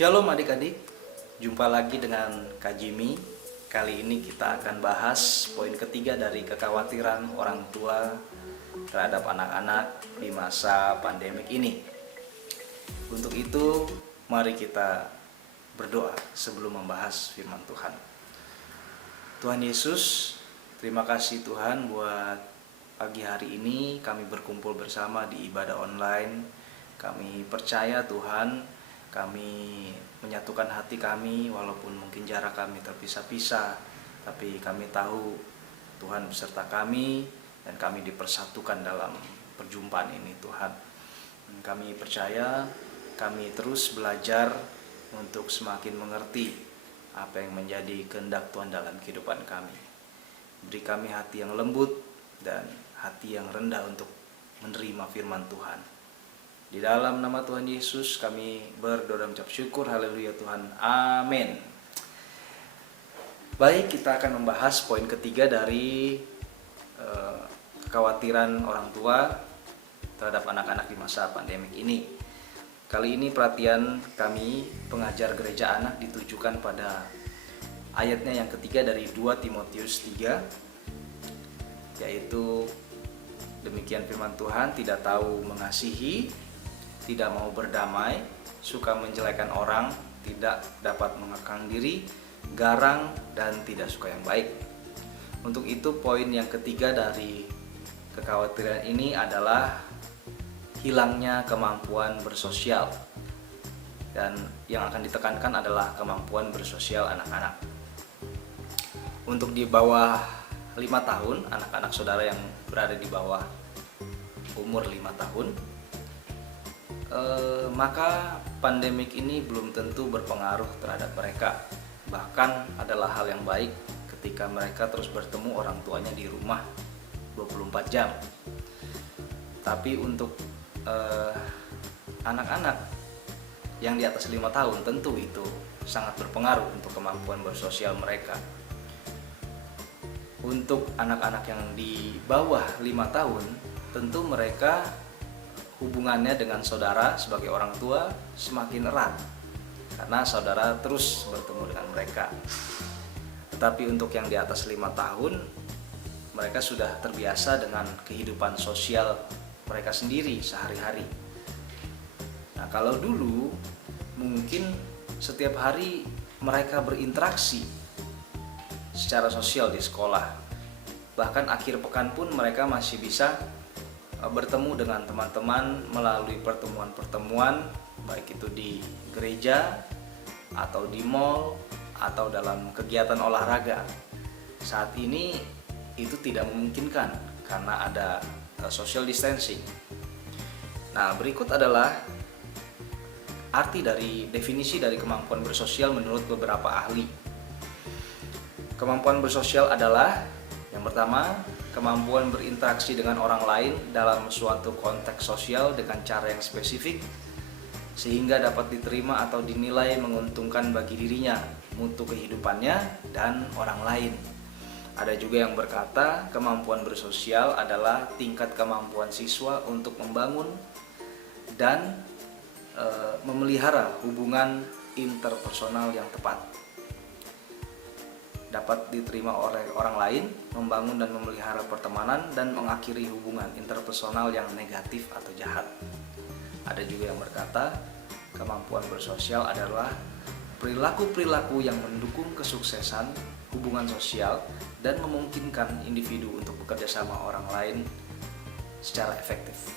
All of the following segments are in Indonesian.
Shalom adik-adik, jumpa lagi dengan Kak Jimmy. Kali ini kita akan bahas poin ketiga dari kekhawatiran orang tua terhadap anak-anak di masa pandemik ini. Untuk itu, mari kita berdoa sebelum membahas firman Tuhan. Tuhan Yesus, terima kasih Tuhan buat pagi hari ini kami berkumpul bersama di ibadah online. Kami percaya Tuhan, kami menyatukan hati kami walaupun mungkin jarak kami terpisah-pisah, tapi kami tahu Tuhan beserta kami dan kami dipersatukan dalam perjumpaan ini Tuhan. Kami percaya kami terus belajar untuk semakin mengerti apa yang menjadi kehendak Tuhan dalam kehidupan kami. Beri kami hati yang lembut dan hati yang rendah untuk menerima firman Tuhan. Di dalam nama Tuhan Yesus kami berdoa dan mengucap syukur. Haleluya Tuhan. Amin. Baik, kita akan membahas poin ketiga dari kekhawatiran orang tua terhadap anak-anak di masa pandemik ini. Kali ini perhatian kami pengajar gereja anak ditujukan pada ayatnya yang ketiga dari 2 Timotius 3, yaitu demikian firman Tuhan, tidak tahu mengasihi, tidak mau berdamai, suka menjelekan orang, tidak dapat mengekang diri, garang dan tidak suka yang baik. Untuk itu poin yang ketiga dari kekhawatiran ini adalah hilangnya kemampuan bersosial. Dan yang akan ditekankan adalah kemampuan bersosial anak-anak. Untuk di bawah 5 tahun, anak-anak saudara yang berada di bawah umur 5 tahun, maka pandemik ini belum tentu berpengaruh terhadap mereka. Bahkan adalah hal yang baik ketika mereka terus bertemu orang tuanya di rumah 24 jam. Tapi untuk anak-anak yang di atas 5 tahun tentu itu sangat berpengaruh untuk kemampuan bersosial mereka. Untuk anak-anak yang di bawah 5 tahun, tentu mereka hubungannya dengan saudara sebagai orang tua semakin erat karena saudara terus bertemu dengan mereka. Tetapi untuk yang di atas 5 tahun, mereka sudah terbiasa dengan kehidupan sosial mereka sendiri sehari-hari. Nah, kalau dulu mungkin setiap hari mereka berinteraksi secara sosial di sekolah. Bahkan akhir pekan pun mereka masih bisa bertemu dengan teman-teman melalui pertemuan-pertemuan, baik itu di gereja atau di mall atau dalam kegiatan olahraga. Saat ini itu tidak memungkinkan karena ada social distancing. Nah, berikut adalah arti dari definisi dari kemampuan bersosial menurut beberapa ahli. Kemampuan bersosial adalah yang pertama, kemampuan berinteraksi dengan orang lain dalam suatu konteks sosial dengan cara yang spesifik sehingga dapat diterima atau dinilai menguntungkan bagi dirinya, mutu kehidupannya, dan orang lain. Ada juga yang berkata kemampuan bersosial adalah tingkat kemampuan siswa untuk membangun dan memelihara hubungan interpersonal yang tepat. Dapat diterima oleh orang lain, membangun dan memelihara pertemanan, dan mengakhiri hubungan interpersonal yang negatif atau jahat. Ada juga yang berkata, kemampuan bersosial adalah perilaku-perilaku yang mendukung kesuksesan hubungan sosial dan memungkinkan individu untuk bekerja sama orang lain secara efektif.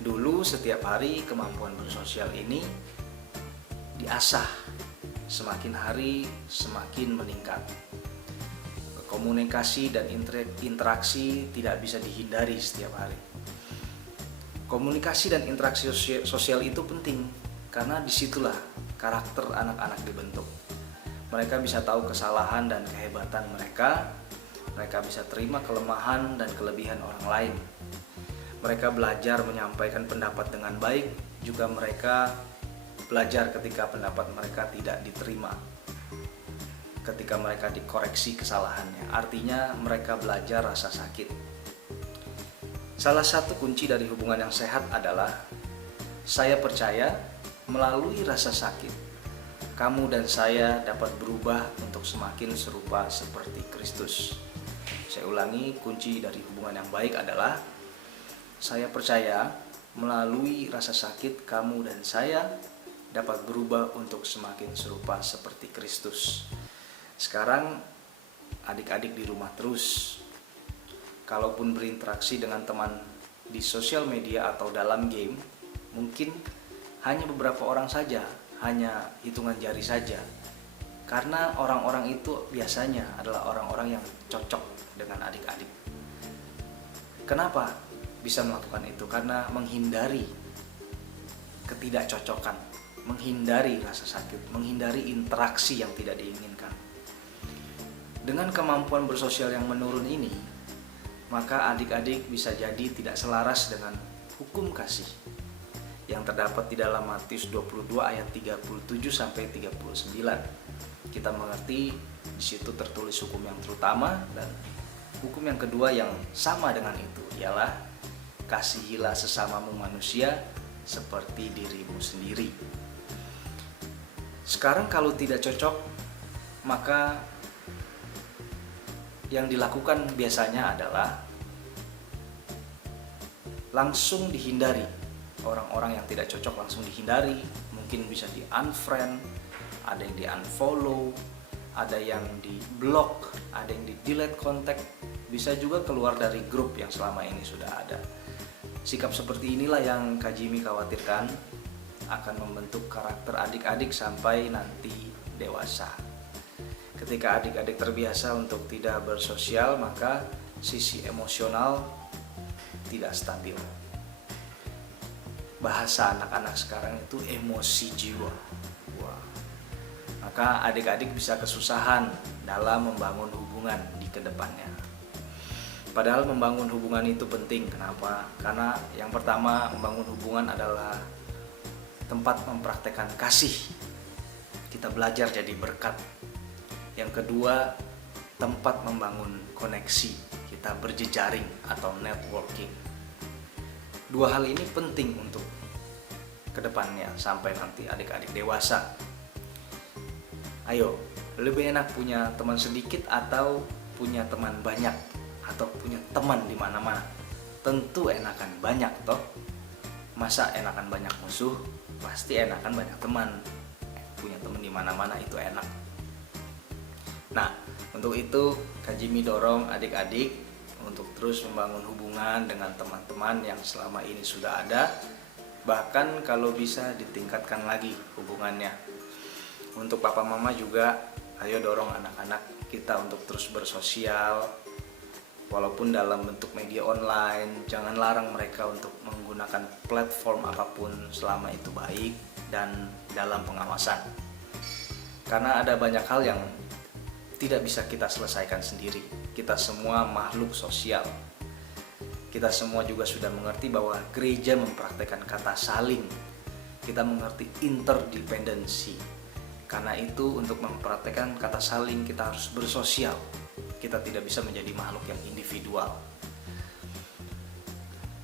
Dulu setiap hari kemampuan bersosial ini diasah, semakin hari semakin meningkat. Komunikasi dan interaksi tidak bisa dihindari setiap hari. Komunikasi dan interaksi sosial itu penting karena disitulah karakter anak-anak dibentuk. Mereka bisa tahu kesalahan dan kehebatan mereka. Mereka bisa terima kelemahan dan kelebihan orang lain. Mereka belajar menyampaikan pendapat dengan baik. Juga mereka belajar ketika pendapat mereka tidak diterima, ketika mereka dikoreksi kesalahannya. Artinya mereka belajar rasa sakit. Salah satu kunci dari hubungan yang sehat adalah saya percaya Melalui rasa sakit, kamu dan saya dapat berubah untuk semakin serupa seperti Kristus. Saya ulangi, kunci dari hubungan yang baik adalah saya percaya melalui rasa sakit kamu dan saya dapat berubah untuk semakin serupa seperti Kristus. Sekarang adik-adik di rumah terus. Kalaupun berinteraksi dengan teman di sosial media atau dalam game, mungkin hanya beberapa orang saja, hanya hitungan jari saja. Karena orang-orang itu biasanya adalah orang-orang yang cocok dengan adik-adik. Kenapa bisa melakukan itu? Karena menghindari ketidakcocokan, menghindari rasa sakit, menghindari interaksi yang tidak diinginkan. Dengan kemampuan bersosial yang menurun ini, maka adik-adik bisa jadi tidak selaras dengan hukum kasih yang terdapat di dalam Matius 22 ayat 37 sampai 39. Kita mengerti di situ tertulis hukum yang terutama dan hukum yang kedua yang sama dengan itu, ialah kasihilah sesamamu manusia seperti dirimu sendiri. Sekarang kalau tidak cocok, maka yang dilakukan biasanya adalah langsung dihindari. Orang-orang yang tidak cocok langsung dihindari. Mungkin bisa di unfriend, ada yang di unfollow, ada yang di block, ada yang di delete kontak. Bisa juga keluar dari grup yang selama ini sudah ada. Sikap seperti inilah yang Kak Jimmy khawatirkan akan membentuk karakter adik-adik sampai nanti dewasa. Ketika adik-adik terbiasa untuk tidak bersosial, maka sisi emosional tidak stabil. Bahasa anak-anak sekarang itu emosi jiwa. Wah. Maka adik-adik bisa kesusahan dalam membangun hubungan di kedepannya. Padahal membangun hubungan itu penting. Kenapa? Karena yang pertama, membangun hubungan adalah tempat mempraktekkan kasih. Kita belajar jadi berkat. Yang kedua, tempat membangun koneksi. Kita berjejaring atau networking. Dua hal ini penting untuk kedepannya sampai nanti adik-adik dewasa. Ayo, lebih enak punya teman sedikit atau punya teman banyak, atau punya teman di mana-mana? Tentu enakan banyak toh. Masa enakan banyak musuh? Pasti enakan banyak teman. Punya teman di mana-mana itu enak. Nah, untuk itu Kak Jimmy dorong adik-adik untuk terus membangun hubungan dengan teman-teman yang selama ini sudah ada. Bahkan kalau bisa ditingkatkan lagi hubungannya. Untuk papa mama juga, ayo dorong anak-anak kita untuk terus bersosial. Walaupun dalam bentuk media online, jangan larang mereka untuk menggunakan platform apapun selama itu baik dan dalam pengawasan. Karena ada banyak hal yang tidak bisa kita selesaikan sendiri. Kita semua makhluk sosial. Kita semua juga sudah mengerti bahwa gereja mempraktekkan kata saling. Kita mengerti interdependensi. Karena itu untuk mempraktekkan kata saling kita harus bersosial. Kita tidak bisa menjadi makhluk yang individual.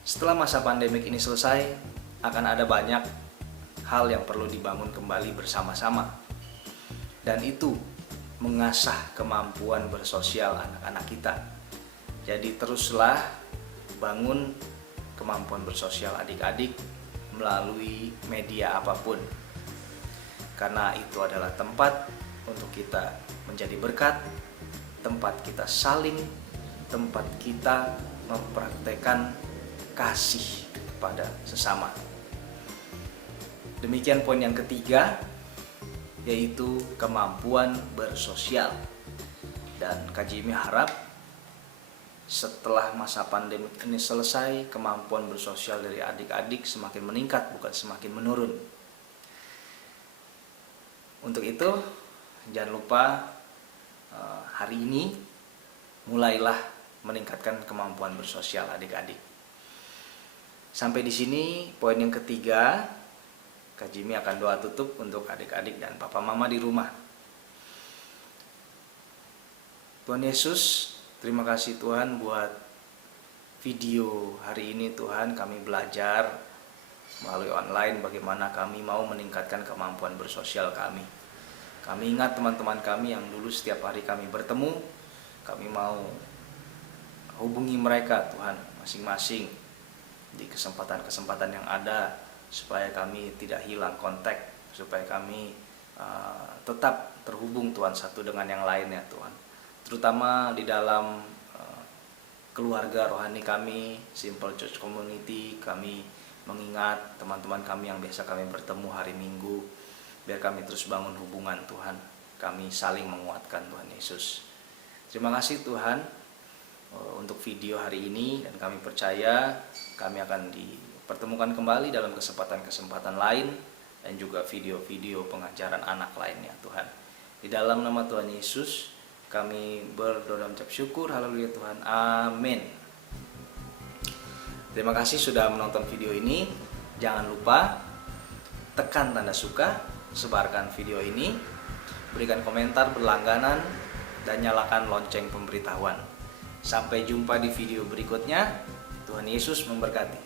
Setelah masa pandemik ini selesai, akan ada banyak hal yang perlu dibangun kembali bersama-sama. Dan itu mengasah kemampuan bersosial anak-anak kita. Jadi teruslah bangun kemampuan bersosial adik-adik melalui media apapun. Karena itu adalah tempat untuk kita menjadi berkat, tempat kita saling, tempat kita mempraktekkan kasih kepada sesama. Demikian poin yang ketiga, yaitu kemampuan bersosial. Dan Kak Jimmy harap setelah masa pandemi ini selesai, kemampuan bersosial dari adik-adik semakin meningkat, bukan semakin menurun. Untuk itu, jangan lupa hari ini mulailah meningkatkan kemampuan bersosial adik-adik. Sampai di sini poin yang ketiga. Kak Jimmy akan doa tutup untuk adik-adik dan papa mama di rumah. Tuhan Yesus, terima kasih Tuhan buat video hari ini Tuhan. Kami belajar melalui online, bagaimana kami mau meningkatkan kemampuan bersosial kami. Kami ingat teman-teman kami yang dulu setiap hari kami bertemu, kami mau hubungi mereka Tuhan masing-masing di kesempatan-kesempatan yang ada, supaya kami tidak hilang kontak, supaya kami tetap terhubung Tuhan satu dengan yang lainnya Tuhan. Terutama di dalam keluarga rohani kami, Simple Church Community, kami mengingat teman-teman kami yang biasa kami bertemu hari Minggu, biar kami terus bangun hubungan Tuhan, kami saling menguatkan Tuhan Yesus. Terima kasih Tuhan untuk video hari ini, dan kami percaya kami akan dipertemukan kembali dalam kesempatan-kesempatan lain, dan juga video-video pengajaran anak lainnya Tuhan. Di dalam nama Tuhan Yesus kami berdoa dan mengucap syukur. Haleluya Tuhan, amin. Terima kasih sudah menonton video ini. Jangan lupa tekan tanda suka, sebarkan video ini, berikan komentar berlangganan, dan nyalakan lonceng pemberitahuan. Sampai jumpa di video berikutnya. Tuhan Yesus memberkati.